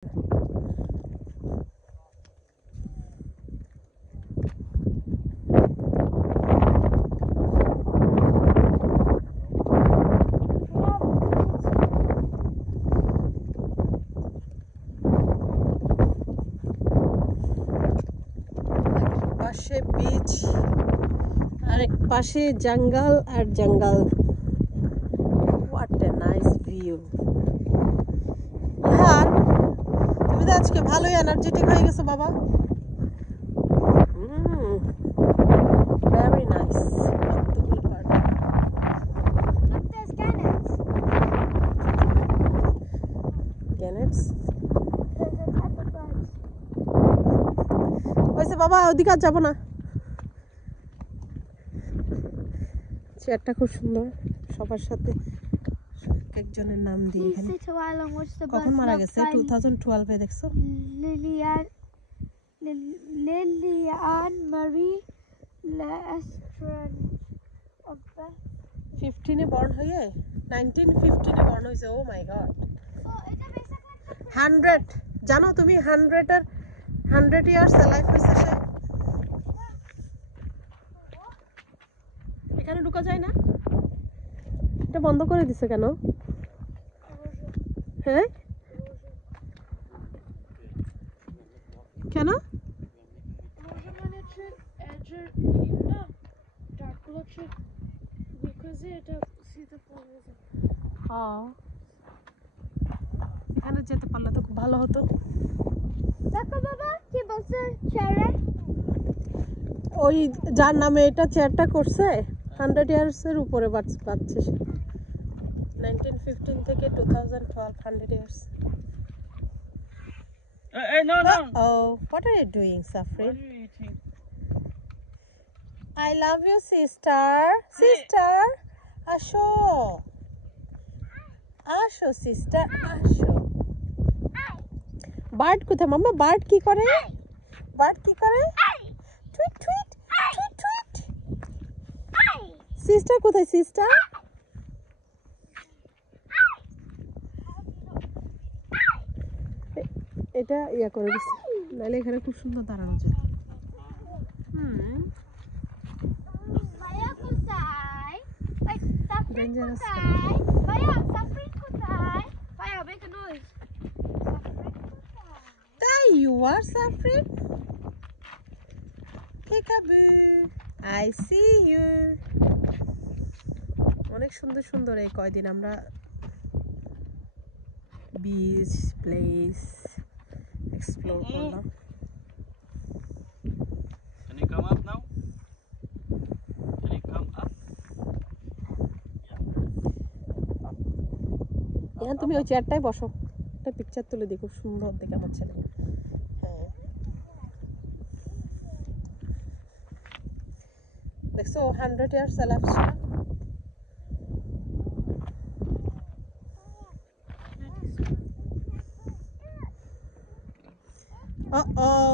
পাশে বিচ আর এক পাশে জঙ্গল আর জঙ্গল। What a nice view. হ্যাঁ, তুমি তো আজকে ভালোই এনার্জেটিক হয়ে গেছো বাবা। Very nice. গ্যানেটস হয়েছে বাবা, ওদিকে আর যাবো না। চেয়ারটা খুব সুন্দর, সবার সাথে একজনের নাম দিয়ে এখানে। কখন মারা গেছে? 2012-এ দেখছো? লিলিয়ান মারি লেস্ট্রেঞ্জ 15-এ বর্ন হয়ে 1915-এ বর্ন হয়েছে। ও মাই গড। 100 জানো তুমি? 100 ইয়ার্স লাইফ হয়েছে সে। এখানে ঢুকা যায় না? এটা বন্ধ করে দিছে কেন? হ্যাঁ, কেন? এখানে যেতে পারলে তো খুব ভালো হতো। দেখো বাবা কি বলছে চেয়ারে। ওই যার নামে এটা চেয়ারটা করছে 100 ইয়ার্সের উপরে বাঁচছে সে। 1915 থেকে 2012, 100 years. Hey, no, no. Oh, what are you doing, Safri? What are you eating? I love you, sister. Sister, আসো। আসো sister, আসো। বার্ড কোথায় মাম্মা? বার্ড কি করে? বার্ড কি করে? Tweet tweet tweet tweet. Sister কোথায়? সিস্টার এটা ইয়া করে দিচ্ছে, নাহলে এখানে খুব সুন্দর দাঁড়ানো যেত। ভাইয়া কোথায়? সাফরিন Dangerous. কোথায়? ভাইয়া সাফরিন কোথায়? ভাইয়া make a noise. সাফরিন কোথায়? There you are, Safrin. Peekaboo. I see you. অনেক সুন্দর সুন্দর এই কয়দিন আমরা বিচ প্লেস এক্সপ্লোর করলাম। Can you come up now? Can you come up? এখন তুমি ওই চেয়ারটায় বসো, একটা পিকচার তুলে দিই, খুব সুন্দর দেখে আমার ছেলে। হ্যাঁ, দেখছো 100 ইয়ার্স elapsed ছিল। Uh-oh.